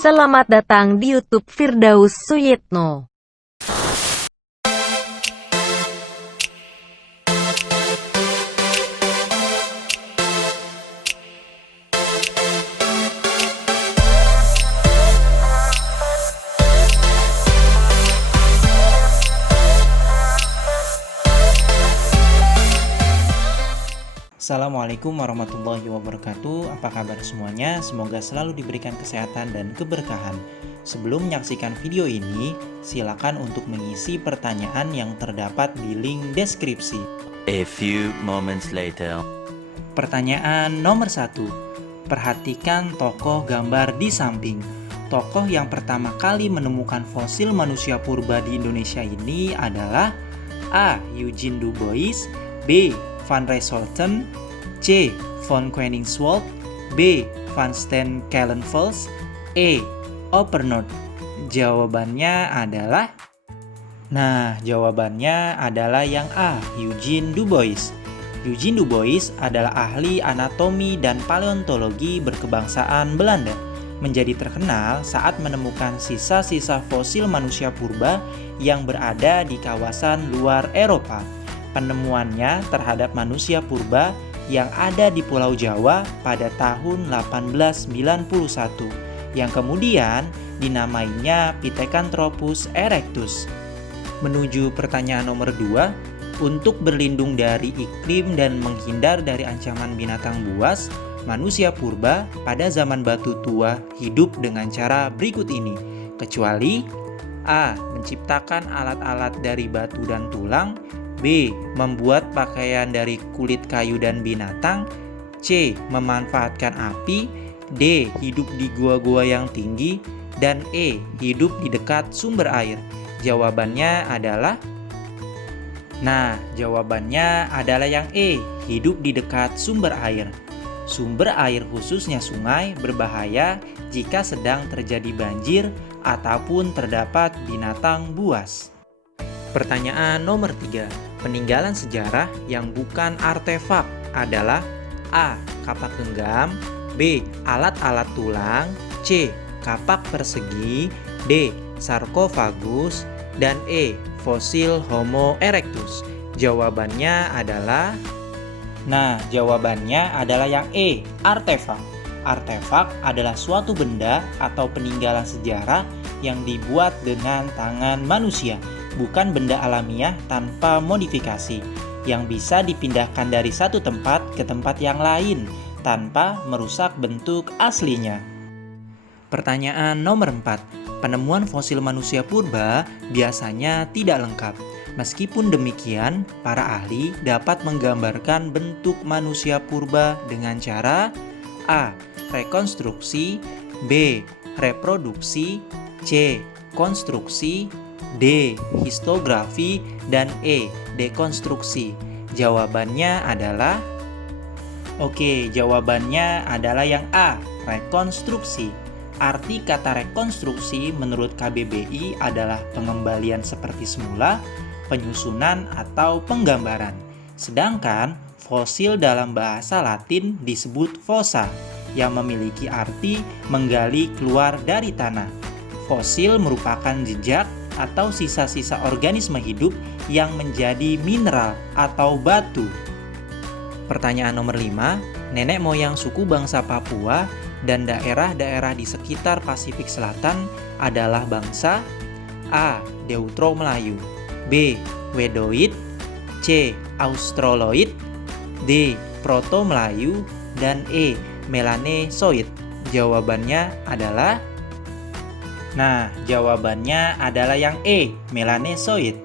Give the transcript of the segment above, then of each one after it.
Selamat datang di YouTube Firdaus Suyitno. Assalamualaikum warahmatullahi wabarakatuh. Apa kabar semuanya? Semoga selalu diberikan kesehatan dan keberkahan. Sebelum menyaksikan video ini, silakan untuk mengisi pertanyaan yang terdapat di link deskripsi. A few moments later. Pertanyaan nomor 1. Perhatikan tokoh gambar di samping. Tokoh yang pertama kali menemukan fosil manusia purba di Indonesia ini adalah A. Eugene Du Bois, B. Van Riesselten, C. von Koningswald, B. Van Steen Kelenfels, E. Opernot. Jawabannya adalah yang A. Eugene Du Bois. Eugene Du Bois adalah ahli anatomi dan paleontologi berkebangsaan Belanda. Menjadi terkenal saat menemukan sisa-sisa fosil manusia purba yang berada di kawasan luar Eropa. Penemuannya terhadap manusia purba yang ada di Pulau Jawa pada tahun 1891 yang kemudian dinamainya Pithecanthropus erectus. Menuju pertanyaan nomor 2, untuk berlindung dari iklim dan menghindar dari ancaman binatang buas, manusia purba pada zaman batu tua hidup dengan cara berikut ini, kecuali A. Menciptakan alat-alat dari batu dan tulang, B. Membuat pakaian dari kulit kayu dan binatang, C. Memanfaatkan api, D. Hidup di gua-gua yang tinggi, dan E. Hidup di dekat sumber air. Jawabannya adalah yang E. Hidup di dekat sumber air. Sumber air khususnya sungai berbahaya jika sedang terjadi banjir ataupun terdapat binatang buas. Pertanyaan nomor 3. Peninggalan sejarah yang bukan artefak adalah A. Kapak genggam, B. Alat-alat tulang, C. Kapak persegi, D. Sarkofagus, dan E. Fosil Homo erectus. Jawabannya adalah yang E. Artefak. Artefak adalah suatu benda atau peninggalan sejarah yang dibuat dengan tangan manusia, bukan benda alamiah tanpa modifikasi, yang bisa dipindahkan dari satu tempat ke tempat yang lain tanpa merusak bentuk aslinya. Pertanyaan nomor 4. Penemuan fosil manusia purba biasanya tidak lengkap. Meskipun demikian, para ahli dapat menggambarkan bentuk manusia purba dengan cara A. Rekonstruksi, B. Reproduksi, C. Konstruksi, D. Histografi, dan E. Dekonstruksi. Jawabannya adalah yang A. Rekonstruksi. Arti kata rekonstruksi menurut KBBI adalah pengembalian seperti semula, penyusunan atau penggambaran. Sedangkan fosil dalam bahasa Latin disebut fossa, yang memiliki arti menggali keluar dari tanah. Fosil merupakan jejak atau sisa-sisa organisme hidup yang menjadi mineral atau batu. Pertanyaan nomor 5. Nenek moyang suku bangsa Papua dan daerah-daerah di sekitar Pasifik Selatan adalah bangsa A. Deutero Melayu, B. Wedoid, C. Australoid, D. Proto Melayu, dan E. Melanesoid. Jawabannya adalah yang E. Melanesoid.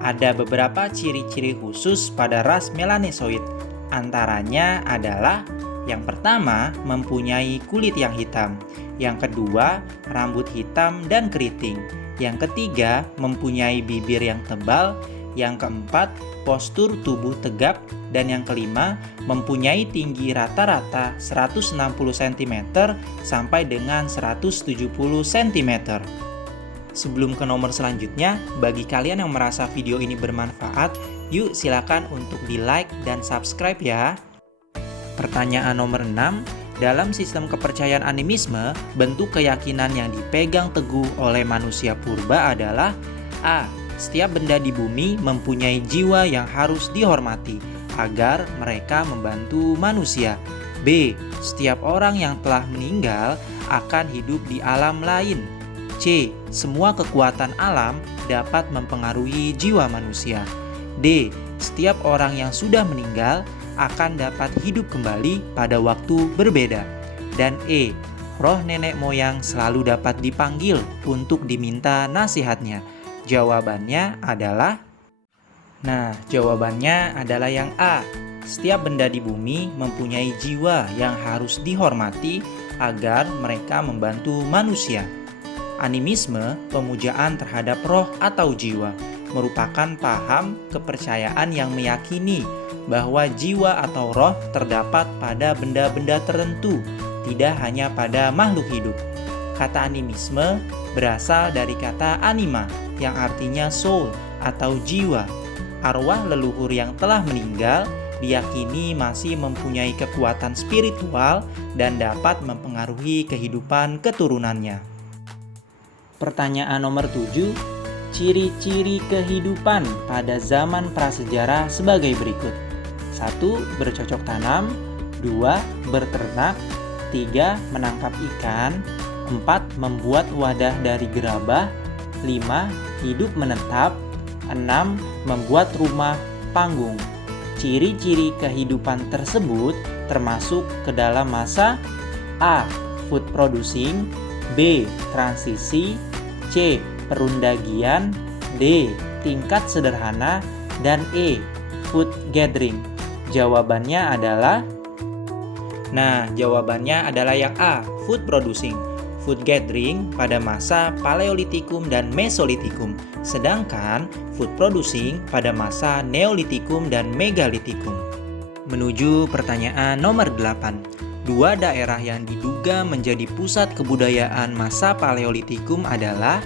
Ada beberapa ciri-ciri khusus pada ras Melanesoid. Antaranya adalah yang pertama, mempunyai kulit yang hitam. Yang kedua, rambut hitam dan keriting. Yang ketiga, mempunyai bibir yang tebal. Yang keempat, postur tubuh tegap. Dan yang kelima, mempunyai tinggi rata-rata 160 cm sampai dengan 170 cm. Sebelum ke nomor selanjutnya, bagi kalian yang merasa video ini bermanfaat, yuk silakan untuk di like dan subscribe ya. Pertanyaan nomor 6. Dalam sistem kepercayaan animisme, bentuk keyakinan yang dipegang teguh oleh manusia purba adalah A. Setiap benda di bumi mempunyai jiwa yang harus dihormati agar mereka membantu manusia. B. Setiap orang yang telah meninggal akan hidup di alam lain. C. Semua kekuatan alam dapat mempengaruhi jiwa manusia. D. Setiap orang yang sudah meninggal akan dapat hidup kembali pada waktu berbeda. Dan E. Roh nenek moyang selalu dapat dipanggil untuk diminta nasihatnya. Jawabannya adalah yang A. Setiap benda di bumi mempunyai jiwa yang harus dihormati agar mereka membantu manusia. Animisme, pemujaan terhadap roh atau jiwa, merupakan paham kepercayaan yang meyakini bahwa jiwa atau roh terdapat pada benda-benda tertentu, tidak hanya pada makhluk hidup. Kata animisme berasal dari kata anima, yang artinya soul atau jiwa. Arwah leluhur yang telah meninggal diyakini masih mempunyai kekuatan spiritual dan dapat mempengaruhi kehidupan keturunannya. Pertanyaan nomor 7, ciri-ciri kehidupan pada zaman prasejarah sebagai berikut. 1. Bercocok tanam. 2. Berternak. 3. Menangkap ikan. 4. Membuat wadah dari gerabah. 5. Hidup menetap. 6. Membuat rumah panggung. Ciri-ciri kehidupan tersebut termasuk ke dalam masa A. Food producing. B. Transisi. C. Perundagian. D. Tingkat sederhana. Dan E. Food gathering. Jawabannya adalah yang A. Food producing. Food gathering pada masa Paleolitikum dan Mesolitikum, sedangkan food producing pada masa Neolitikum dan Megalitikum. Menuju pertanyaan nomor 8. Dua daerah yang diduga menjadi pusat kebudayaan masa Paleolitikum adalah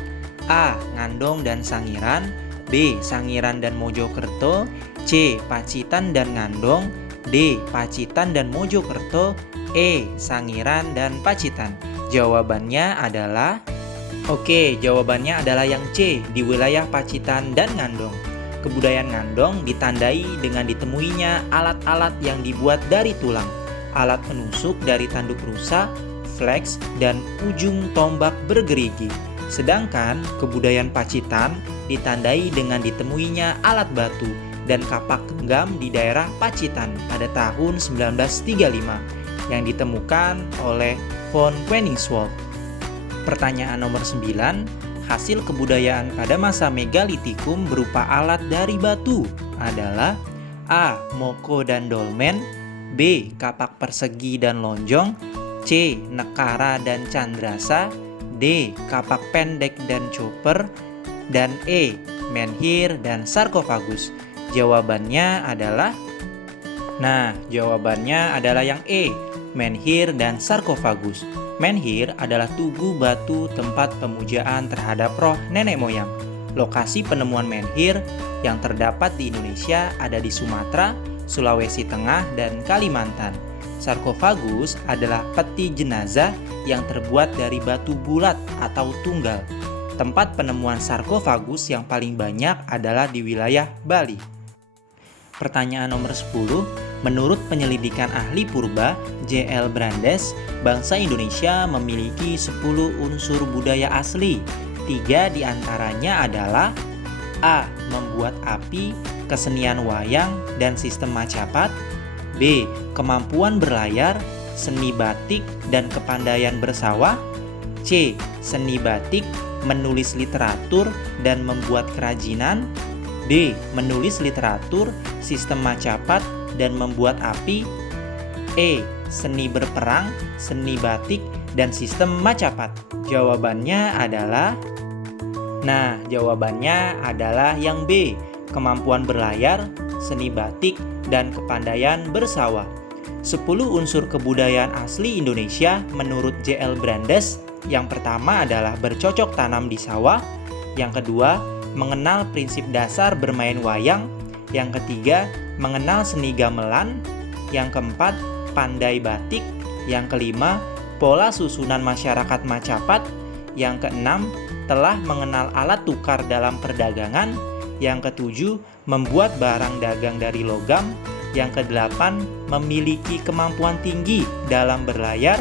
A. Ngandong dan Sangiran. B. Sangiran dan Mojokerto. C. Pacitan dan Ngandong. D. Pacitan dan Mojokerto. E. Sangiran dan Pacitan. Jawabannya adalah yang C, di wilayah Pacitan dan Ngandong. Kebudayaan Ngandong ditandai dengan ditemuinya alat-alat yang dibuat dari tulang, alat penusuk dari tanduk rusa, flex, dan ujung tombak bergerigi. Sedangkan kebudayaan Pacitan ditandai dengan ditemuinya alat batu dan kapak genggam di daerah Pacitan pada tahun 1935 yang ditemukan oleh von Koenigswald. Pertanyaan nomor 9, hasil kebudayaan pada masa Megalitikum berupa alat dari batu adalah A. Moko dan dolmen. B. Kapak persegi dan lonjong. C. Nekara dan candrasa. D. Kapak pendek dan chopper. Dan E. Menhir dan sarkofagus. Jawabannya adalah yang E. Menhir dan sarkofagus. Menhir adalah tugu batu tempat pemujaan terhadap roh nenek moyang. Lokasi penemuan menhir yang terdapat di Indonesia ada di Sumatera, Sulawesi Tengah, dan Kalimantan. Sarkofagus adalah peti jenazah yang terbuat dari batu bulat atau tunggal. Tempat penemuan sarkofagus yang paling banyak adalah di wilayah Bali. Pertanyaan nomor 10, menurut penyelidikan ahli purba J.L. Brandes, bangsa Indonesia memiliki 10 unsur budaya asli. 3 diantaranya adalah A. Membuat api, kesenian wayang, dan sistem macapat. B. Kemampuan berlayar, seni batik, dan kepandaian bersawah. C. Seni batik, menulis literatur, dan membuat kerajinan. D. Menulis literatur, sistem macapat, dan membuat api. E. Seni berperang, seni batik, dan sistem macapat. Jawabannya adalah yang B. Kemampuan berlayar, seni batik, dan kepandaian bersawah. 10 unsur kebudayaan asli Indonesia menurut J.L. Brandes. Yang pertama adalah bercocok tanam di sawah. Yang kedua, mengenal prinsip dasar bermain wayang. Yang ketiga, mengenal seni gamelan. Yang keempat, pandai batik. Yang kelima, pola susunan masyarakat Macapat. Yang keenam, telah mengenal alat tukar dalam perdagangan. Yang ketujuh, membuat barang dagang dari logam. Yang kedelapan, memiliki kemampuan tinggi dalam berlayar.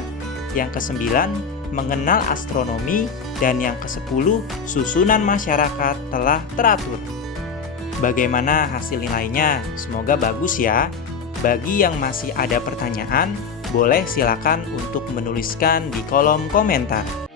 Yang kesembilan, mengenal astronomi. Dan yang kesepuluh, susunan masyarakat telah teratur. Bagaimana hasil nilainya? Semoga bagus ya. Bagi yang masih ada pertanyaan, boleh silakan untuk menuliskan di kolom komentar.